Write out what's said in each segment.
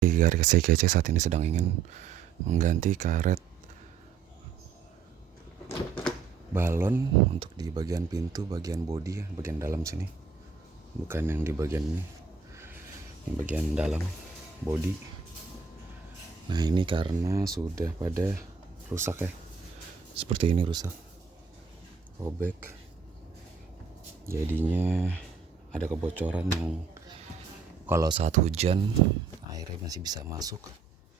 CGC saat ini sedang ingin mengganti karet balon untuk di bagian pintu, bagian bodi, bagian dalam sini, bukan yang di bagian ini, yang bagian dalam bodi. Nah ini karena sudah pada rusak ya, seperti ini rusak, robek, jadinya ada kebocoran yang kalau saat hujan airnya masih bisa masuk.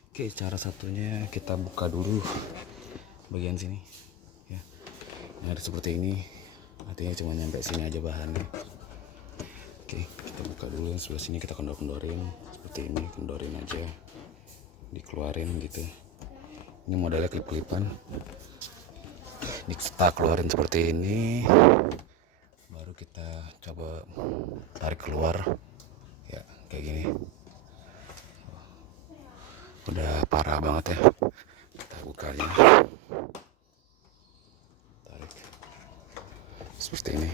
Oke, cara satunya kita buka dulu bagian sini ya. Nah seperti ini, artinya cuma nyampe sini aja bahannya. Oke, kita buka dulu sebelah sini, kita kendor-kendorin seperti ini, kendorin aja, dikeluarin gitu. Ini modelnya klip-klipan, ini kita keluarin seperti ini, baru kita coba tarik keluar ya, kayak gini. Udah parah banget ya, kita bukanya, tarik seperti ini.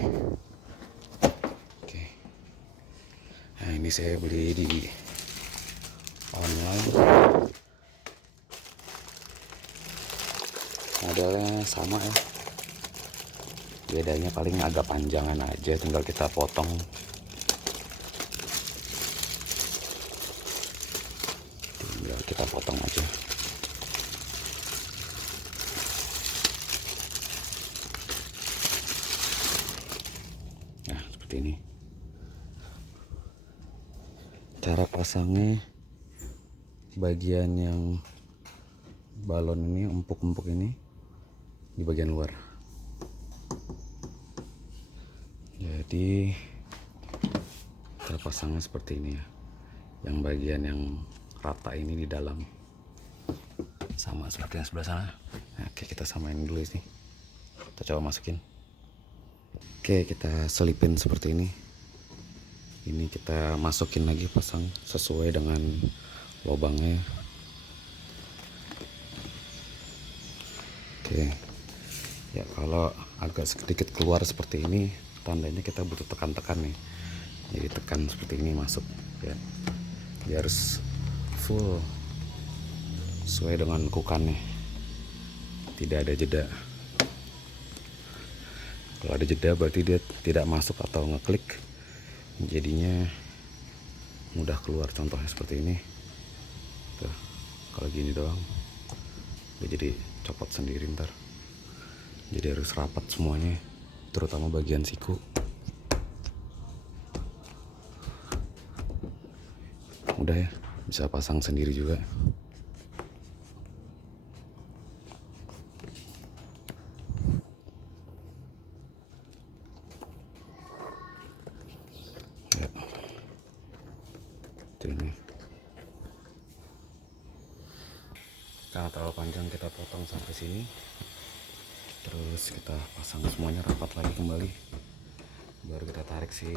Oke, nah ini saya beli di online, modelnya sama ya, bedanya paling agak panjangan aja, tinggal kita potong. Tinggal kita potong aja. Nah seperti ini cara pasangnya. Bagian yang balon ini, empuk-empuk ini di bagian luar, jadi cara pasangnya seperti ini ya. Yang bagian yang rata ini di dalam, sama seperti yang sebelah sana. Nah, oke, kita samain dulu sih, kita coba masukin. Oke, kita selipin seperti ini. Ini kita masukin lagi, pasang sesuai dengan lubangnya. Oke ya, kalau agak sedikit keluar seperti ini, tandanya kita butuh tekan-tekan nih. Jadi tekan seperti ini, masuk ya. Dia harus full sesuai dengan kukannya, tidak ada jeda. Kalau ada jeda berarti dia tidak masuk atau ngeklik, jadinya mudah keluar. Contohnya seperti ini tuh, kalau gini doang dia jadi copot sendiri ntar. Jadi harus rapat semuanya, terutama bagian siku. Udah ya, bisa pasang sendiri juga. Ya, ini karena terlalu panjang, kita potong sampai sini, terus kita pasang semuanya rapat lagi kembali, baru kita tarik si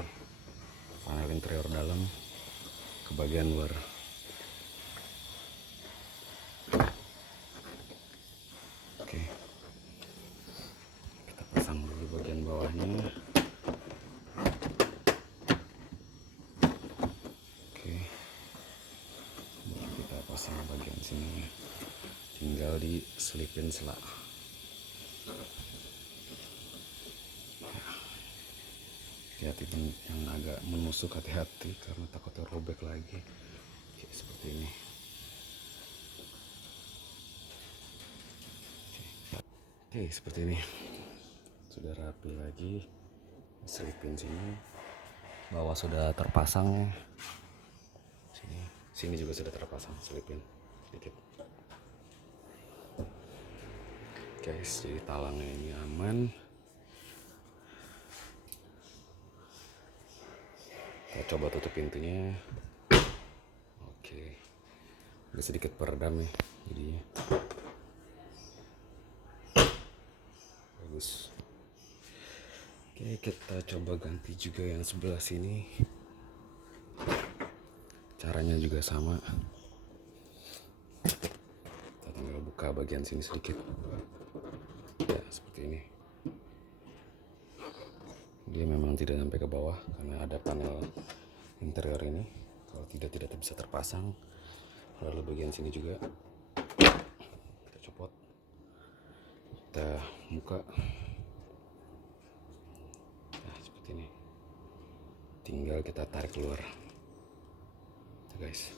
panel interior dalam ke bagian luar. Oke, kita pasang dulu bagian bawahnya. Oke, baru kita pasang bagian sini, tinggal diselipin sela. Hati-hati yang agak menusuk, hati-hati karena takutnya robek lagi. Oke, seperti ini. Oke, seperti ini sudah rapi lagi. Selipin sini, bawah sudah terpasang ya. Sini juga sudah terpasang, selipin sedikit. Guys, jadi talangnya ini aman. Kita coba tutup pintunya. Oke, udah sedikit peredam ya jadinya. Bagus. Oke, kita coba ganti juga yang sebelah sini. Caranya juga sama. Kita tinggal buka bagian sini sedikit. Ya, seperti ini. Dia memang tidak sampai ke bawah karena ada panel interior ini. Kalau tidak bisa terpasang. lalu bagian sini juga kita copot, kita buka. Nah seperti ini, tinggal kita tarik keluar tuh guys.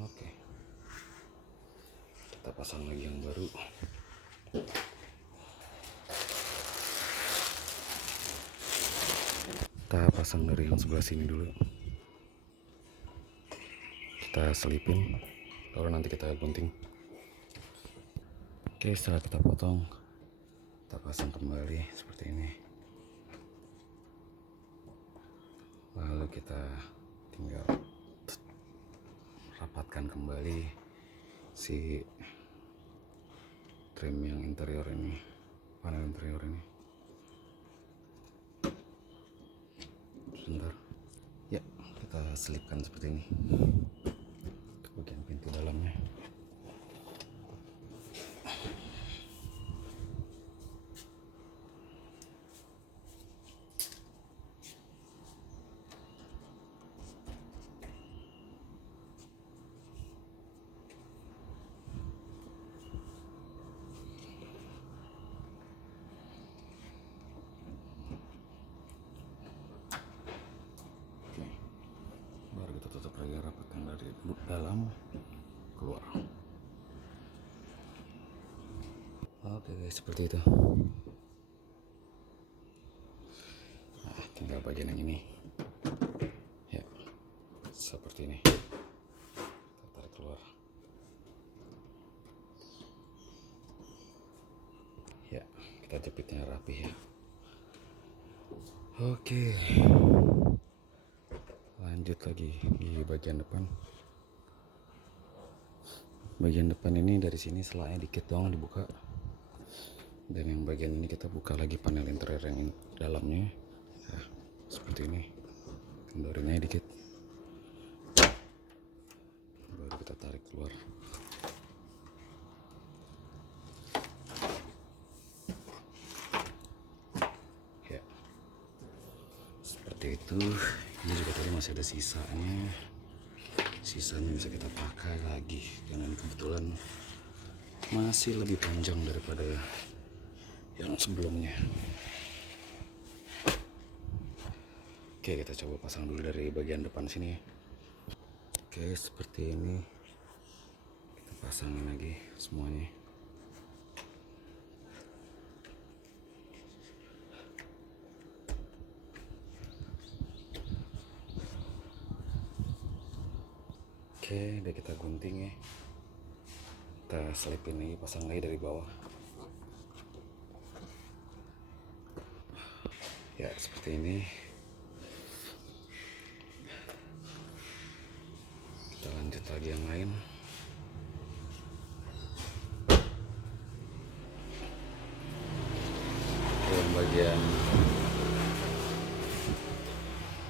Oke, kita pasang lagi yang baru. Kita pasang dari yang sebelah sini dulu, kita selipin, baru nanti kita gunting. Oke, setelah kita potong, kita pasang kembali seperti ini. Lalu kita tinggal rapatkan kembali si trim yang interior ini, panel interior ini. Sebentar ya, kita selipkan seperti ini untuk bagian pintu dalamnya. Baru kita tutup lagi, rapatkan dari dalam keluar. Oke guys, seperti itu. Nah, tinggal bagian yang ini ya, seperti ini. Kita tarik keluar ya, kita jepitnya rapi ya. Oke, lanjut lagi di bagian depan. Bagian depan ini dari sini selanya dikit doang dibuka, dan yang bagian ini kita buka lagi panel interior yang dalamnya ya, seperti ini. Kendorinya dikit, baru kita tarik keluar. Ya, seperti itu. Ini juga tadi masih ada sisanya bisa kita pakai lagi, dengan kebetulan masih lebih panjang daripada yang sebelumnya. Oke, kita coba pasang dulu dari bagian depan sini. Oke, seperti ini. Kita pasangin lagi semuanya. Oke, udah kita gunting ya. Kita selipin lagi, pasang lagi dari bawah. Ya, seperti ini. Kita lanjut lagi yang lain.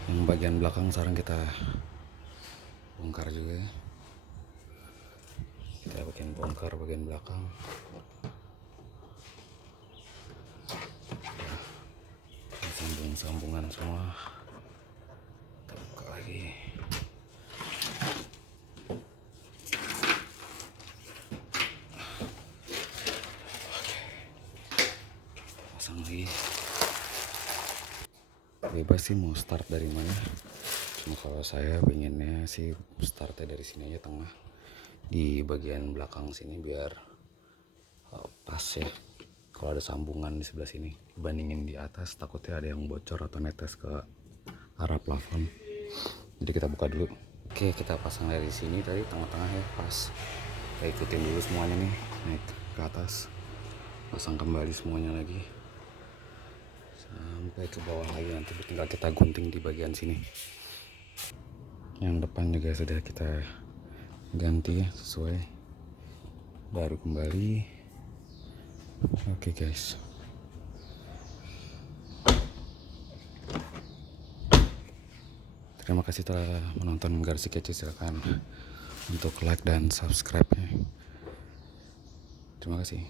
Yang bagian belakang sekarang kita bongkar juga. Kita bikin bongkar bagian belakang. Sambung-sambungan semua. Kita buka lagi. Pasang lagi. Bebas sih mau start dari mana. Cuma kalau saya pengennya sih startnya dari sini aja, tengah di bagian belakang sini, biar pas ya. Kalau ada sambungan di sebelah sini dibandingin di atas, takutnya ada yang bocor atau netes ke arah plafon. Jadi kita buka dulu. Oke, kita pasang dari sini tadi tengah-tengah ya, pas. Kita ikutin dulu semuanya nih, naik ke atas, pasang kembali semuanya lagi sampai ke bawah lagi. Nanti tinggal kita gunting di bagian sini. Yang depan juga sudah kita ganti ya, sesuai, baru kembali. Oke guys, terima kasih telah menonton Garsi Kece. Silakan untuk like dan subscribe nya. Terima kasih.